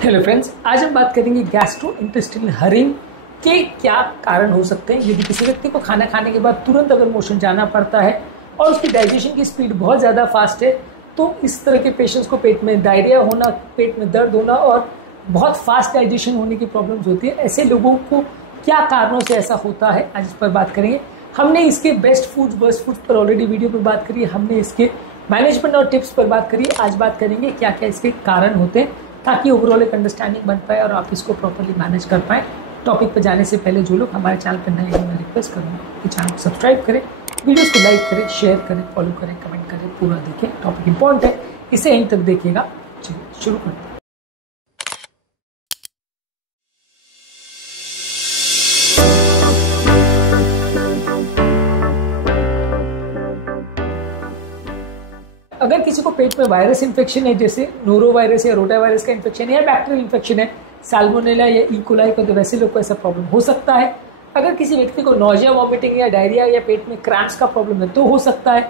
Hello friends, आज हम बात करेंगे गैस्ट्रोइंटेस्टाइनल हरिंग के क्या कारण हो सकते हैं। यदि किसी व्यक्ति को खाना खाने के बाद तुरंत अगर मोशन जाना पड़ता है और उसकी डाइजेशन की स्पीड बहुत ज़्यादा फास्ट है, तो इस तरह के पेशेंट्स को पेट में डायरिया होना, पेट में दर्द होना और बहुत फास्ट डाइजेशन होने की प्रॉब्लम्स होती है। ऐसे लोगों को क्या कारणों से ऐसा होता है, आज इस पर बात करेंगे। हमने इसके बेस्ट फूड्स वर्स्ट फूड्स पर ऑलरेडी वीडियो पर बात करी है, हमने इसके मैनेजमेंट और टिप्स पर बात करी। आज बात करेंगे क्या क्या इसके कारण होते हैं, ताकि ओवरऑल एक अंडरस्टैंडिंग बन पाए और आप इसको प्रॉपर्ली मैनेज कर पाएँ। टॉपिक पर जाने से पहले जो लोग हमारे चैनल पर नए हैं, मैं रिक्वेस्ट करूँगा कि चैनल को सब्सक्राइब करें, वीडियोस को लाइक करें, शेयर करें, फॉलो करें, कमेंट करें, पूरा देखें। टॉपिक इंपॉर्टेंट है, इसे एंड तक देखिएगा। चलिए शुरू करते हैं। अगर किसी को पेट में वायरस इन्फेक्शन है, जैसे नोरो वायरस या रोटा वायरस का इन्फेक्शन है या बैक्टीरियल इन्फेक्शन है, साल्मोनेला या ई कोलाई का, तो वैसे लोग को ऐसा प्रॉब्लम हो सकता है। अगर किसी व्यक्ति को नोजिया, वॉमिटिंग या डायरिया या पेट में क्रैम्प्स का प्रॉब्लम है तो हो सकता है।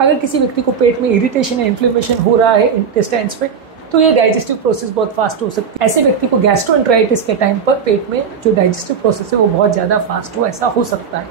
अगर किसी व्यक्ति को पेट में इरिटेशन या इन्फ्लेमेशन हो रहा है इंटेस्टाइन्स में, तो ये डाइजेस्टिव प्रोसेस बहुत फास्ट हो सकती है। ऐसे व्यक्ति को गैस्ट्रोएंटेराइटिस के टाइम पर पेट में जो डाइजेस्टिव प्रोसेस है वो बहुत ज़्यादा फास्ट हो, ऐसा हो सकता है।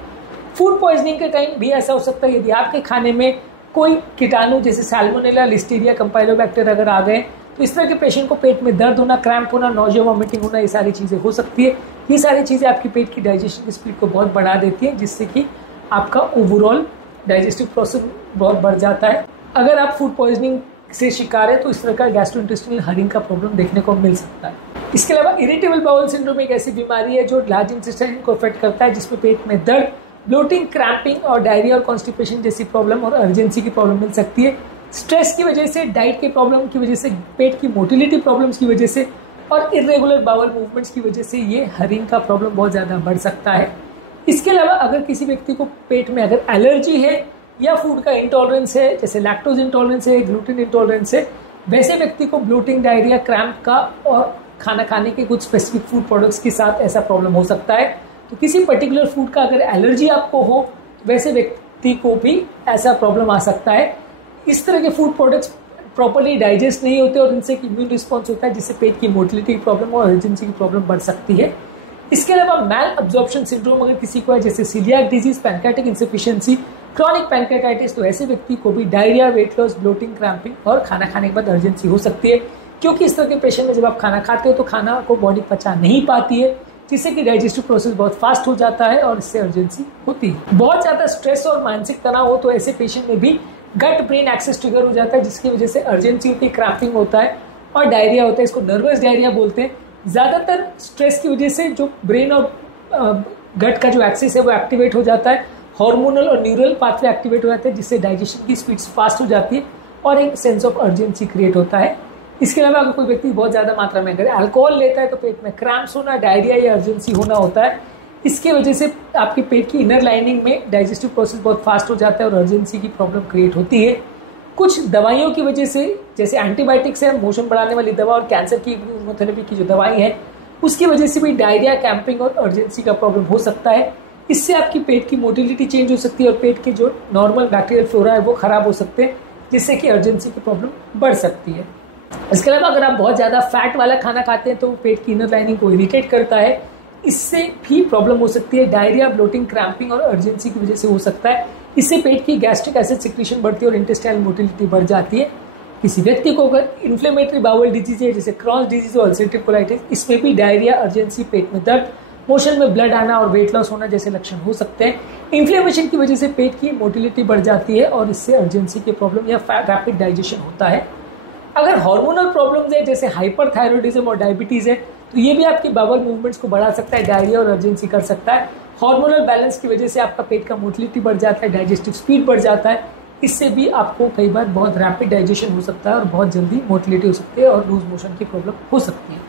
फूड पॉइजनिंग के टाइम भी ऐसा हो सकता है। यदि आपके खाने में कोई कीटाणु जैसे साल्मोनेला, लिस्टीरिया, कंपाइलोबैक्टर अगर आ गए, तो इस तरह के पेशेंट को पेट में दर्द होना, क्रैम्प होना, नोजिया, वॉमिटिंग होना, ये सारी चीज़ें हो सकती है। ये सारी चीज़ें आपकी पेट की डाइजेशन की स्पीड को बहुत बढ़ा देती है, जिससे कि आपका ओवरऑल डाइजेस्टिव प्रोसेस बहुत बढ़ जाता है। अगर आप फूड पॉइजनिंग से शिकार है तो इस तरह का गैस्ट्रोइंटेस्टाइनल हरिंग का प्रॉब्लम देखने को मिल सकता है। इसके अलावा इरिटेबल बाउल सिंड्रोम एक ऐसी बीमारी है जो लार्ज इंटेस्टाइन को अफेक्ट करता है, जिसमें पेट में दर्द, ब्लोटिंग, क्रैम्पिंग और डायरिया और कॉन्स्टिपेशन जैसी प्रॉब्लम और अर्जेंसी की प्रॉब्लम मिल सकती है। स्ट्रेस की वजह से, डाइट के प्रॉब्लम की वजह से, पेट की मोटिलिटी प्रॉब्लम्स की वजह से और इरेगुलर बाउल मूवमेंट्स की वजह से ये हरिंग का प्रॉब्लम बहुत ज़्यादा बढ़ सकता है। इसके अलावा अगर किसी व्यक्ति को पेट में अगर एलर्जी है या फूड का इंटॉलरेंस है, जैसे लैक्टोज इंटॉलरेंस है, ग्लूटेन इंटॉलरेंस है, वैसे व्यक्ति को ब्लोटिंग, डायरिया, क्रैम्प का और खाना खाने के कुछ स्पेसिफिक फूड प्रोडक्ट्स के साथ ऐसा प्रॉब्लम हो सकता है। तो किसी पर्टिकुलर फूड का अगर एलर्जी आपको हो, वैसे व्यक्ति को भी ऐसा प्रॉब्लम आ सकता है। इस तरह के फूड प्रोडक्ट्स प्रॉपर्ली डाइजेस्ट नहीं होते और इनसे इम्यून रिस्पॉन्स होता है, जिससे पेट की मोटिलिटी की प्रॉब्लम और अर्जेंसी की प्रॉब्लम बढ़ सकती है। इसके अलावा मैल अब्जॉर्प्शन सिंड्रोम अगर किसी को है, जैसे coeliac disease, pancreatic insufficiency, chronic pancreatitis, तो ऐसे व्यक्ति को भी diarrhoea, weight loss, bloating, cramping और खाना खाने के बाद अर्जेंसी हो सकती है। क्योंकि इस तरह के पेशेंट में जब आप खाना खाते हो तो खाना को बॉडी पचा नहीं पाती है, जिससे कि डाइजेस्टिव प्रोसेस बहुत फास्ट हो जाता है और इससे अर्जेंसी होती है। बहुत ज़्यादा स्ट्रेस और मानसिक तनाव हो तो ऐसे पेशेंट में भी गट ब्रेन एक्सेस ट्रिगर हो जाता है, जिसकी वजह से अर्जेंसी होती है, क्रैम्पिंग होता है और डायरिया होता है। इसको नर्वस डायरिया बोलते हैं। ज़्यादातर स्ट्रेस की वजह से जो ब्रेन और गट का जो एक्सेस है वो एक्टिवेट हो जाता है, हार्मोनल और न्यूरल पाथवे एक्टिवेट हो जाते हैं, जिससे डाइजेशन की स्पीड फास्ट हो जाती है और एक सेंस ऑफ अर्जेंसी क्रिएट होता है। इसके अलावा अगर कोई व्यक्ति बहुत ज़्यादा मात्रा में अगर अल्कोहल लेता है तो पेट में क्रैम्प्स होना, डायरिया या अर्जेंसी होना होता है। इसके वजह से आपके पेट की इनर लाइनिंग में डाइजेस्टिव प्रोसेस बहुत फास्ट हो जाता है और अर्जेंसी की प्रॉब्लम क्रिएट होती है। कुछ दवाइयों की वजह से, जैसे एंटीबायोटिक्स है, मोशन बढ़ाने वाली दवा, और कैंसर की इम्यूनोथेरेपी की जो दवाई है, उसकी वजह से भी डायरिया, कैंपिंग और अर्जेंसी का प्रॉब्लम हो सकता है। इससे आपकी पेट की मोटिलिटी चेंज हो सकती है और पेट के जो नॉर्मल बैक्टीरियल फ्लोरा है वो खराब हो सकते हैं, जिससे कि अर्जेंसी की प्रॉब्लम बढ़ सकती है। इसके अलावा अगर आप बहुत ज़्यादा फैट वाला खाना खाते हैं तो पेट की इनर लाइनिंग को इरिटेट करता है, इससे भी प्रॉब्लम हो सकती है। डायरिया, ब्लोटिंग, क्रैम्पिंग और अर्जेंसी की वजह से हो सकता है। इससे पेट की गैस्ट्रिक एसिड सिक्रीशन बढ़ती है और इंटेस्टाइनल मोटिलिटी बढ़ जाती है। किसी व्यक्ति को अगर इन्फ्लेमेटरी बाउल डिजीज है, जैसे क्रॉन्स डिजीज और अल्सरेटिव कोलाइटिस, इसमें भी डायरिया, अर्जेंसी, पेट में दर्द, मोशन में ब्लड आना और वेट लॉस होना जैसे लक्षण हो सकते हैं। इन्फ्लेमेशन की वजह से पेट की मोटिलिटी बढ़ जाती है और इससे अर्जेंसी की प्रॉब्लम या रैपिड डाइजेशन होता है। अगर हार्मोनल प्रॉब्लम्स है, जैसे हाइपरथायरॉयडिज्म और डायबिटीज़ है, तो ये भी आपकी बाउल मूवमेंट्स को बढ़ा सकता है, डायरिया और अर्जेंसी कर सकता है। हार्मोनल बैलेंस की वजह से आपका पेट का मोटिलिटी बढ़ जाता है, डाइजेस्टिव स्पीड बढ़ जाता है, इससे भी आपको कई बार बहुत रैपिड डाइजेशन हो सकता है और बहुत जल्दी मोटिलिटी हो सकती है और लूज मोशन की प्रॉब्लम हो सकती है।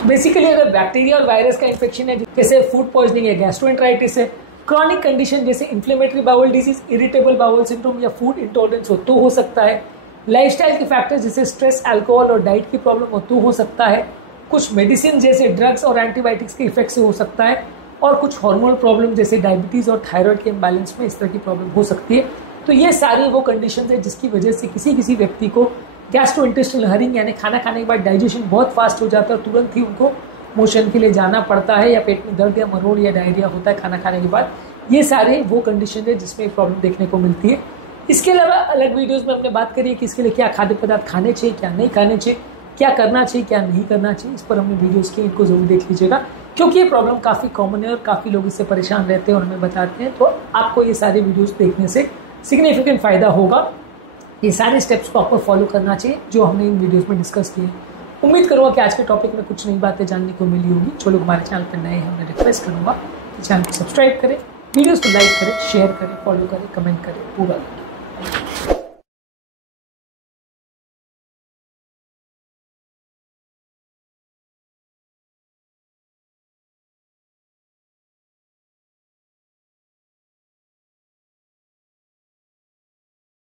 तो बेसिकली अगर बैक्टीरिया और वायरस का इन्फेक्शन है, जैसे फूड पॉइजनिंग है, गैस्ट्रोएंटेराइटिस है, क्रॉनिक कंडीशन जैसे inflammatory bowel disease, irritable bowel syndrome या फूड इंटॉलरेंस हो तो हो सकता है। लाइफस्टाइल के फैक्टर्स जैसे स्ट्रेस, अल्कोहल और डाइट की प्रॉब्लम हो तो हो सकता है। कुछ मेडिसिन जैसे ड्रग्स और एंटीबायोटिक्स के इफेक्ट से हो सकता है और कुछ हार्मोनल प्रॉब्लम जैसे डायबिटीज़ और थायराइड के इम्बैलेंस में इस तरह की प्रॉब्लम हो सकती है। तो ये सारी वो कंडीशंस है जिसकी वजह से किसी व्यक्ति को गैस्ट्रोइंटेस्टिनल हरिंग यानी खाना खाने के बाद डाइजेशन बहुत फास्ट हो जाता है और तुरंत ही उनको मोशन के लिए जाना पड़ता है, या पेट में दर्द या मरोड़ या डायरिया होता है खाना खाने के बाद। ये सारे वो कंडीशन है जिसमें प्रॉब्लम देखने को मिलती है। इसके अलावा अलग वीडियोस में हमने बात करी है कि इसके लिए क्या खाद्य पदार्थ खाने चाहिए, क्या नहीं खाने चाहिए, क्या करना चाहिए, क्या नहीं करना चाहिए। इस पर हमने वीडियोस की, इनको जरूर देख लीजिएगा, क्योंकि ये प्रॉब्लम काफ़ी कॉमन है और काफ़ी लोग इससे परेशान रहते हैं और हमें बताते हैं। तो आपको ये सारे वीडियोस देखने से सिग्निफिकेंट फ़ायदा होगा। ये सारे स्टेप्स को आपको फॉलो करना चाहिए जो हमने इन वीडियोस में डिस्कस किए। उम्मीद करूँगा कि आज के टॉपिक में कुछ नई बातें जानने को मिली होगी। जो लोग हमारे चैनल पर नए हैं उन्हें रिक्वेस्ट करूँगा कि चैनल को सब्सक्राइब करें, वीडियोज़ को लाइक करें, शेयर करें, फॉलो करें, कमेंट करें, पूरा करें।